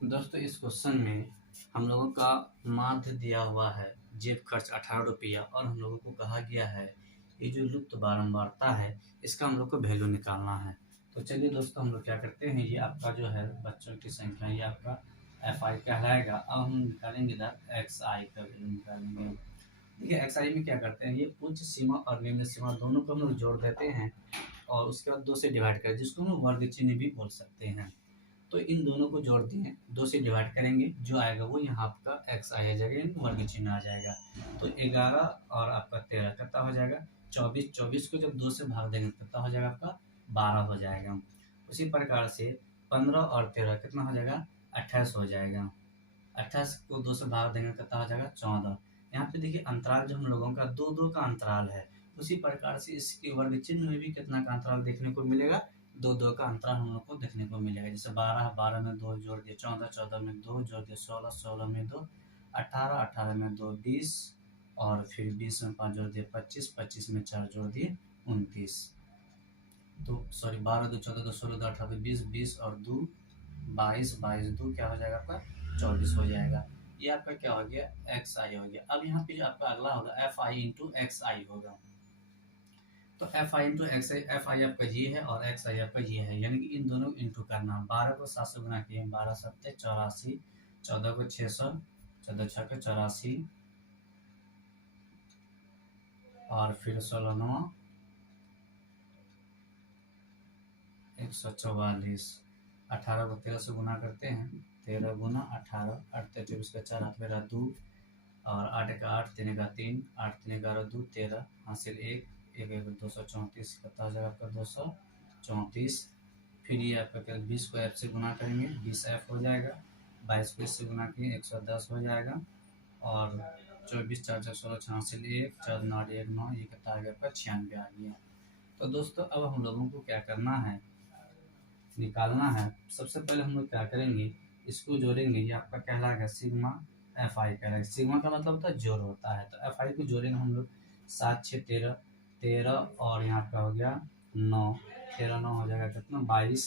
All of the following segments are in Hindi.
दोस्तों इस क्वेश्चन में हम लोगों का माध्य दिया हुआ है जेब खर्च 18 रुपया और हम लोगों को कहा गया है ये जो लुप्त बारंबारता है इसका हम लोग को वैल्यू निकालना है। तो चलिए दोस्तों हम लोग क्या करते हैं, ये आपका जो है बच्चों की संख्या, ये आपका एफ आई कहलाएगा। अब हम निकालेंगे इधर एक्स आई का वैल्यू निकालेंगे। देखिए एक्स आई में क्या करते हैं, ये उच्च सीमा और निम्न सीमा दोनों को हम लोग जोड़ देते हैं और उसके बाद 2 से डिवाइड करें, जिसको हम वर्ग चिन्ह भी बोल सकते हैं। तो इन दोनों को जोड़ दिए, 2 से डिवाइड करेंगे, जो आएगा वो यहाँ आपका एक्स आ जाएगा, यानी वर्ग चिन्ह आ जाएगा। तो 11 और आपका 13 कितना हो जाएगा 24। 24 को जब 2 से भाग देंगे कितना हो जाएगा आपका 12 हो जाएगा। उसी प्रकार से 15 और 13 कितना हो जाएगा 28 हो जाएगा। 28 को 2 से भाग देंगे कितना हो जाएगा 14। यहाँ पे देखिए अंतराल जो हम लोगों का 2-2 का अंतराल है, उसी प्रकार से इसके वर्ग चिन्ह में भी कितना का अंतराल देखने को मिलेगा, 2-2 का अंतराल हम लोग को देखने को मिलेगा। जैसे 12 में 2 जोड़ दिए 14 में 2 जोड़ दिए 16 में 2 18 में 2 20 और फिर 20 में 5 जोड़ दिए 25 में 4 जोड़ दिए 29। तो सॉरी 12 2 14 2 16 2 18 2 20 और 2 22 2 क्या हो जाएगा आपका 24 हो जाएगा। ये आपका क्या हो गया एक्स आई हो गया। अब यहाँ पे जो आपका अगला होगा एफ आई इंटू एक्स आई होगा। तो F I into X I, F I आपका ये है और एक्स आई आपका ये है, यानी कि इन दोनों को इंटू करना। 12 को 7 से गुना किए 12 7 84, 14 को 6 सौ, 14 6 के 84 और फिर 16 9 144। 18 को 13 से गुना करते हैं, 13 गुना 18, 8 24 का 4 हाथ मेरा 2 और 8 का 8 3 का 3 8 3 11 2 13 हासिल 1 1 1 234 कितना हो जाएगा आपका 234। फिर ये आपका क्या 20 को एफ से गुना करेंगे 20 एफ हो जाएगा। 22 को इससे गुना किए 110 हो जाएगा और 24 4 4 16 हासिल 1 14 8 1 9, ये कितना आ गया आपका 96 आ गया। तो दोस्तों अब हम लोगों को क्या करना है, निकालना है। सबसे पहले हम लोग क्या करेंगे, इसको जोड़ेंगे, ये आपका कहलाएगा सिग्मा एफ आई कहलाएगा। सिग्मा का मतलब होता है जोड़ होता है, तो एफ आई को जोड़ेंगे हम लोग 7 6 13 13 और यहाँ का हो गया 9, 13 9 हो जाएगा कितना 22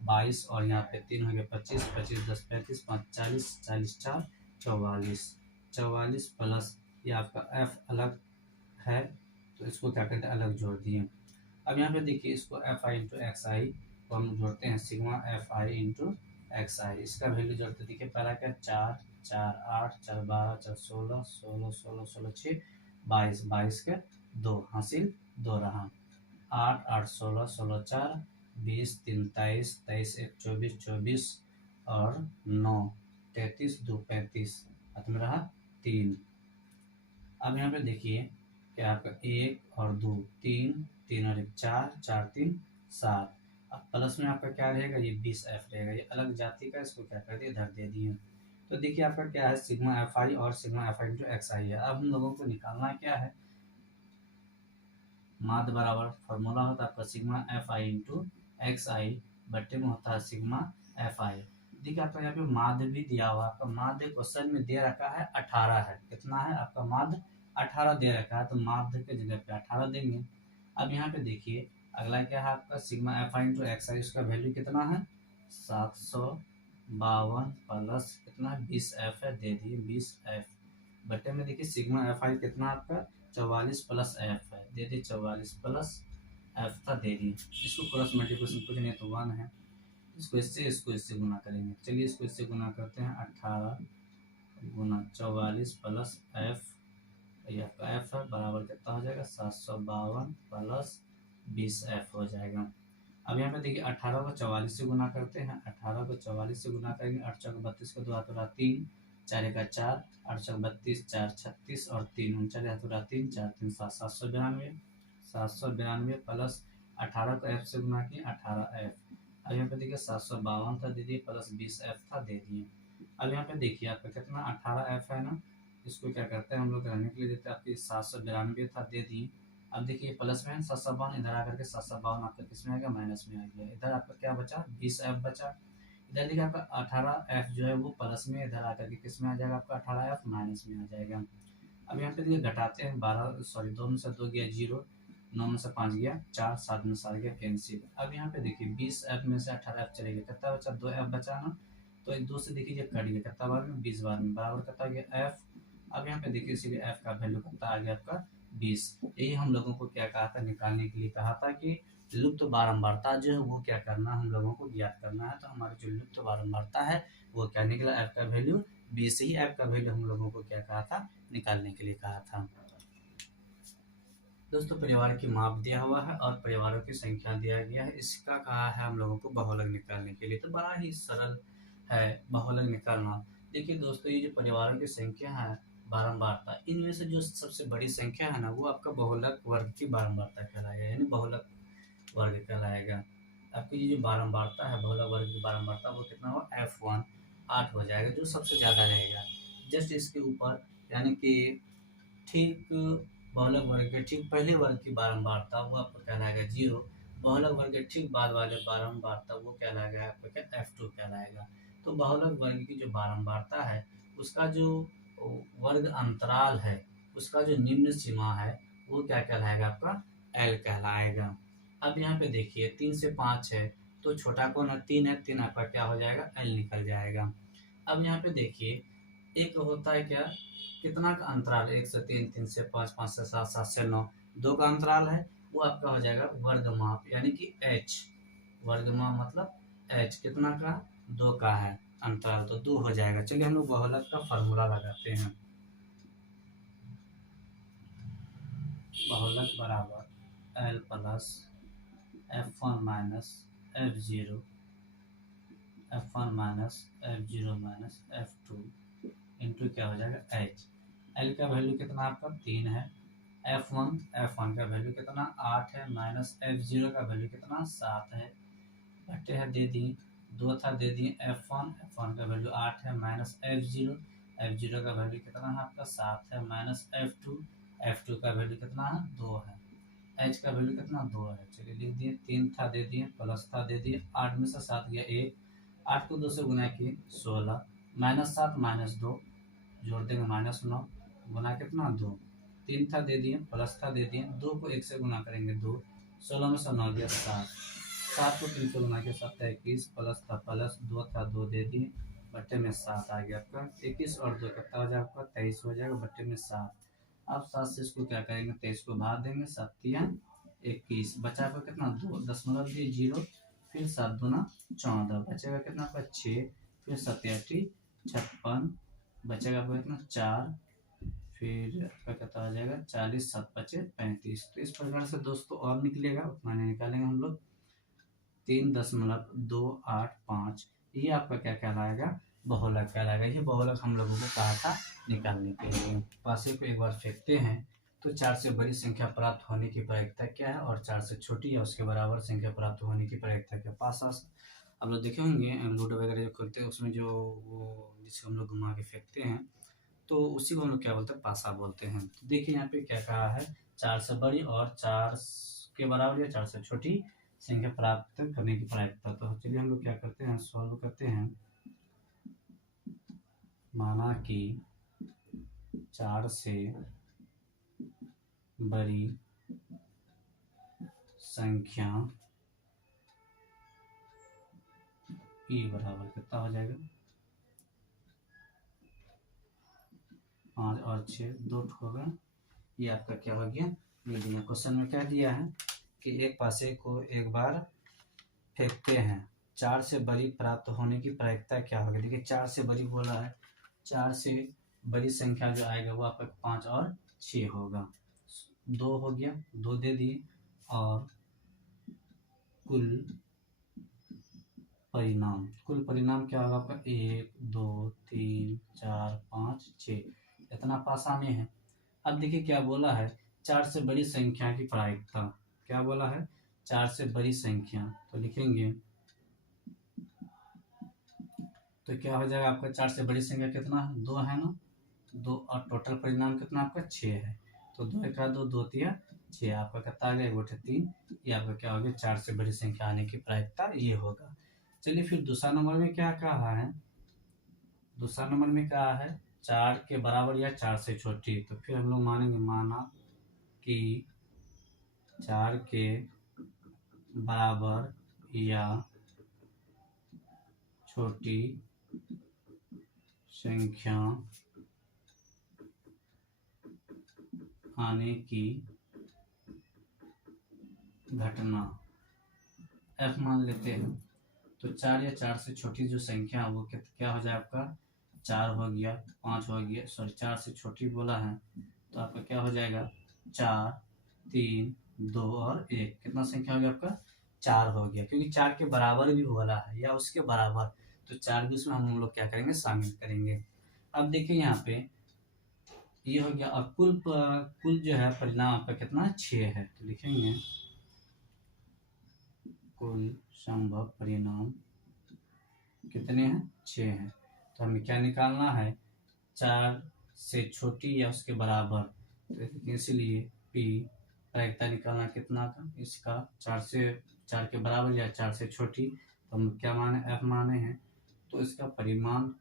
22 और यहाँ पे 3 हो गया 25 25 10 35 5 40 40 4 44 44 प्लस ये आपका एफ अलग है, तो इसको क्या करते हैं अलग जोड़ दिए। अब यहाँ पे देखिए इसको F I into X I को हम जोड़ते हैं sigma F I into X I. इसका वैल्यू जोड़ते देखिए पहला क्या 4 4 8 4 12 4 16 16 16 16 6 22 22 के 2 हासिल 2 रहा 8 8 16 16 4 20 3 23 23 1 24 24 और 9 33 2 35 हाथ में रहा 3। अब यहाँ पे देखिए क्या आपका 1 और 2 3 3 और 1 4 4 3 7। अब प्लस में आपका क्या रहेगा ये 20 एफ रहेगा, ये अलग जाति का, इसको क्या कर दिए इधर दे दिए। तो देखिए आपका क्या है सिग्मा एफ आई और sigma F I into X I है। अब हम लोगों को निकालना क्या है, माध्य बराबर फॉर्मूला होता है आपका sigma F I into X I बट्टे में होता है सिग्मा एफ आई। देखिए आपका यहाँ पे माध्य भी दिया हुआ है, आपका माध्य क्वेश्चन में दे रखा है 18 है, कितना है आपका माध्य 18 दे रखा है, तो माध्य के जगह पे 18 देंगे। अब यहाँ पे देखिए अगला क्या है आपका sigma F I into X I, उसका वैल्यू कितना है 752 प्लस कितना 20 एफ है, दे दिए 20 एफ बटे में। देखिए सिग्मा एफ आई कितना आपका 44 प्लस एफ है, दे दी 44 प्लस एफ था, दे दी। इसको क्रॉस मल्टीप्लिकेशन कुछ नहीं तो 1 है, इसको इससे गुना करेंगे। चलिए इसको इससे गुना करते हैं 18 गुना 44 प्लस एफ, ये आपका एफ है बराबर कितना हो जाएगा 752 प्लस 20 एफ हो जाएगा। अब यहाँ पे देखिए 18 को 44 से गुना करते हैं, 18 को 44 से गुना करेंगे 8 चौक 32 को 2 हाथ उड़ा 3 4 का 4 8 चौक 32 4 36 और 3 39 हाथ उड़ा 3 4 3 7 792 प्लस 18 को एफ से गुना किए 18 एफ। अब यहाँ पे देखिए 752 था दे दिए प्लस 20 एफ था दे दिए। अब यहाँ पे देखिए आपका कितना 18 एफ है ना, इसको क्या करते हैं हम लोग रहने के लिए देते हैं, आपकी 792 था दे दिए। अब देखिए प्लस में 752 इधर आकर के 752 आपका किस में आ गया माइनस में आ गया, इधर आपका क्या बचा 20 एफ बचा। इधर देखिए आपका 18 एफ जो है वो प्लस में इधर आकर के किस में आ जाएगा आपका 18 एफ माइनस में आ जाएगा। अब यहाँ पे देखिए घटाते हैं 12 सॉरी 2 में से 2 गया 0, 9 में से 5 गया 4, 7 में से 7 गया कैंसिल। अब यहाँ पे देखिए 20 एफ में से 18 एफ चले गए, कितना बचा 2 एफ बचा ना, तो 2 से देखिए कट गया, कितना बार में 20 बार में, बराबर कितना हो गया f। अब यहाँ पे देखिए इसीलिए f का वैल्यू कितना आ गया आपका 20। यही हम लोगों को क्या कहा था, निकालने के लिए कहा था कि लुप्त बारंबारता जो है वो क्या करना हम लोगों को ज्ञात करना है। तो हमारी जो लुप्त बारंबारता है वो क्या निकला, f का वैल्यू 20। ही f का वैल्यू हम लोगों को क्या कहा था, निकालने के लिए कहा था। दोस्तों परिवार की माप दिया हुआ है और परिवारों की संख्या दिया गया है, इसका कहा है हम लोगों को बहुलक निकालने के लिए। तो बड़ा ही सरल है बहुलक निकालना। देखिए दोस्तों ये जो परिवारों की संख्या है बारंबारता, इनमें से जो सबसे बड़ी संख्या है ना वो आपका बहुलक वर्ग की बारंबारता कहलाएगा, यानी बहुलक वर्ग कहलाएगा। आपकी ये जो बारंबारता है बहुलक वर्ग की बारंबारता वो कितना हो, F1 8 हो जाएगा, जो सबसे ज़्यादा रहेगा। जस्ट इसके ऊपर यानी कि ठीक बहुलक वर्ग के ठीक पहले वर्ग की बारंबारता वो आपका कहलाएगा 0। बहुलक वर्ग के ठीक बाद वाले बारंबारता वो कहलाएगा आपका क्या, F2 कहलाएगा। तो बहुलक वर्ग की जो बारंबारता है उसका जो वर्ग अंतराल है, उसका जो निम्न सीमा है वो क्या कहलाएगा, आपका L कहलाएगा। अब यहाँ पे देखिए 3 से 5 है, तो छोटा कौन है, 3 है, 3 आपका क्या हो जाएगा, L निकल जाएगा। अब यहाँ पे देखिए एक होता है क्या, कितना का अंतराल, 1 से 3, 3 से 5, 5 से 7, 7 से 9, 2 का अंतराल है, वो आपका हो जाएगा वर्गमाप यानी कि h। वर्गमाप मतलब h कितना का, 2 का है अंतराल, तो 2 हो जाएगा। चलिए हम लोग बहुलक का फॉर्मूला लगाते हैं। बहुलक बराबर L plus F1 minus F0, F1 minus F0 minus F2 into क्या हो जाएगा h। L का वैल्यू कितना आपका 3 है, F1 का वैल्यू कितना 8 है, माइनस F0 का वैल्यू कितना 7 है, बटे है दे दिए 2 था, दे दिए F1 का वैल्यू 8 है, माइनस F0 का वैल्यू कितना है आपका 7 है, माइनस F2 का वैल्यू कितना है 2 है, h का वैल्यू कितना 2 है। चलिए लिख दिए, 3 था दे दिए, प्लस था दे दिए, 8 में से 7 गया 1, 8 को 2 से गुना किए 16, माइनस 7 माइनस 2 जोड़ देंगे माइनस 9, गुना कितना 2, 3 था दे दिए, प्लस था दे दिए, 2 को 1 से गुना करेंगे 2, 16 में से 9 गया 7, 7 को 3 से गुना किया 7 21, प्लस था प्लस, 2 था 2 दे दिए, बट्टे में 7 आ गया आपका, 21 और 2 कितना हो जाएगा आपका 23 हो जाएगा, बट्टे में 7। अब 7 से इसको क्या करेंगे, 23 को भाग देंगे, 7 21, बचा आपका कितना 2 दशमलव दिए 0, फिर 7 दूना 14, बचेगा कितना आपका 6, फिर 7 56, बचेगा आपका कितना 4, फिर आपका कितना आ जाएगा 40, 7 बचे 35। तो इस प्रकार से दोस्तों और निकलेगा, उतना नहीं निकालेंगे हम लोग। 3.285 ये आपका क्या कहलाएगा, बहुलक कहलाएगा। ये बहुलक हम लोगों को कहा था निकालने के लिए। पासे को एक बार फेंकते हैं तो 4 से बड़ी संख्या प्राप्त होने की प्रायिकता क्या है और 4 से छोटी या उसके बराबर संख्या प्राप्त होने की प्रायिकता क्या। पासा आप लोग देखे होंगे लूडो वगैरह जो खेलते हैं उसमें जो वो जिसको हम लोग घुमा के फेंकते हैं तो उसी को हम लोग क्या बोलते हैं, पासा बोलते हैं। तो देखिए यहाँ पे क्या कहा है, 4 से बड़ी और 4 के बराबर या 4 से छोटी संख्या प्राप्त करने की प्रायिकता। तो चलिए हम लोग क्या करते हैं, सॉल्व करते हैं। माना कि 4 से बड़ी संख्या ई बराबर कितना हो जाएगा 5 और 6 2 होगा। ये आपका क्या हो गया, ये दिया क्वेश्चन में क्या दिया है कि एक पासे को एक बार फेंकते हैं 4 से बड़ी प्राप्त होने की प्रायिकता क्या होगी। देखिए 4 से बड़ी बोल रहा है, 4 से बड़ी संख्या जो आएगा वो आपका 5 और 6 होगा। 2 हो गया, 2 दे दिए और कुल परिणाम क्या होगा आपका 1 2 3 4 5 6, इतना पासा में है। अब देखिए क्या बोला है, 4 से बड़ी संख्या की प्रायिकता, क्या बोला है 4 से बड़ी संख्या, तो लिखेंगे तो क्या हो जाएगा आपका 4 से बड़ी संख्या कितना 2 है ना, 2 और टोटल परिणाम कितना आपका 6 है, तो 2 1 2 2 3 6 आपका कितना आ गया 1 3, ये आपका क्या हो गया 4 से बड़ी संख्या आने की प्रायिकता ये होगा। चलिए फिर दूसरा नंबर में क्या कहा है, दूसरा नंबर में कहा है 4 के बराबर या 4 से छोटी। तो फिर हम लोग मानेंगे, माना कि 4 के बराबर या छोटी संख्या आने की घटना f मान लेते हैं। तो 4 या 4 से छोटी जो संख्या है वो क्या हो जाए आपका 4 हो गया, 5 हो गया, सॉरी 4 से छोटी बोला है तो आपका क्या हो जाएगा 4, 3, 2 और 1। कितना संख्या हो गया आपका 4 हो गया, क्योंकि 4 के बराबर भी बोला है या उसके बराबर, तो 4 भी उसमें हम लोग क्या करेंगे शामिल करेंगे। अब देखिए यहाँ पे ये हो गया, और कुल जो है परिणाम आपका कितना 6 है, तो लिखेंगे कुल संभव परिणाम कितने हैं 6 हैं। तो हमें क्या निकालना है 4 से छोटी या उसके बराबर, तो इसलिए P प्रायिकता निकालना कितना का इसका 4 के बराबर या 4 से छोटी, तो हम क्या माने F माने हैं, तो इसका परिणाम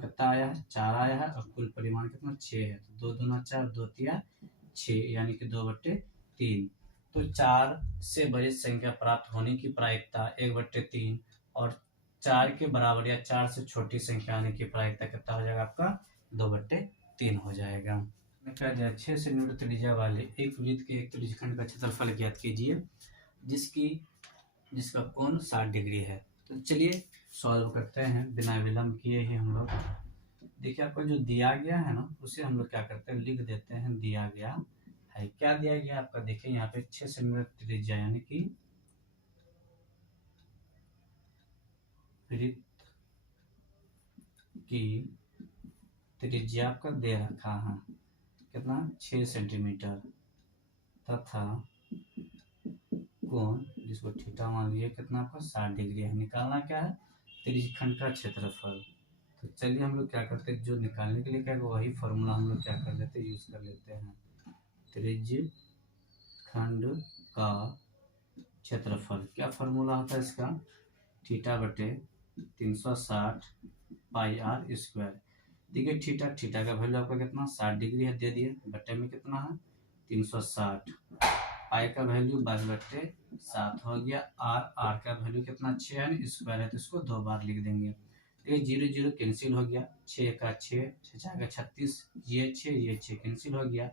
कितना आया है 4 आया है, और कुल परिमाण कितना 6 है। तो 2 दूना 4, 2 तिया 6, यानी कि 2/3। तो 4 से बड़ी संख्या प्राप्त होने की प्रायिकता 1/3 और 4 के बराबर या 4 से छोटी संख्या आने की प्रायिकता कितना हो जाएगा आपका 2/3 हो जाएगा। 6 सेंटीमीटर त्रिज्या वाले एक वृत्त के एक त्रिज्यखंड का क्षेत्रफल ज्ञात कीजिए जिसका कोण 60 डिग्री है। तो चलिए सॉल्व करते हैं बिना विलंब किए ही हम लोग। देखिए आपको जो दिया गया है ना उसे हम लोग क्या करते हैं लिख देते हैं, दिया गया है। क्या दिया गया आपका, देखिए यहाँ पे 6 सेंटीमीटर त्रिज्या यानी कि वृत्त की त्रिज्या आपका दे रखा है कितना 6 सेंटीमीटर, तथा कोण जिसको थीटा मान लिया कितना आपका 60 डिग्री है। निकालना क्या है त्रिज्यखंड का क्षेत्रफल। तो चलिए हम लोग क्या करते हैं, जो निकालने के लिए क्या वही फॉर्मूला हम लोग क्या कर लेते हैं यूज कर लेते हैं। त्रिज्यखंड का क्षेत्रफल क्या फॉर्मूला होता है इसका, θ/360 πr²। देखिए थीटा का वैल्यू आपका कितना 60 डिग्री है, दे दिए, बटे में कितना है 360, पाई का वैल्यू 22/7 हो गया, आर का वैल्यू कितना 6 है, स्क्वायर है तो इसको 2 बार लिख देंगे। ये 0 0 कैंसिल हो गया, 6 का 6, 6 का 36, ये 6 कैंसिल हो गया,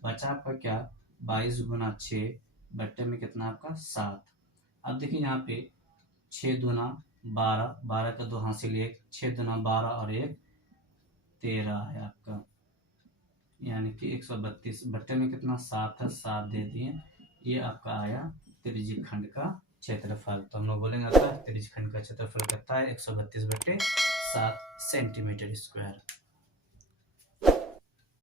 बचा आपका क्या 22 गुना 6 बट्टे में कितना आपका 7। अब देखिए यहाँ पे 6 दूना 12, 12 का 2 हासिल 1, 6 दूना 12 और 1 13 है आपका, यानी कि 132 बट्टे में कितना 7 है, 7 दे दिए। ये आपका आया त्रिज्यखंड का क्षेत्रफल। तो हम लोग बोलेंगे आपका त्रिज्यखंड का क्षेत्रफल कितना है 132/7 सेंटीमीटर स्क्वायर।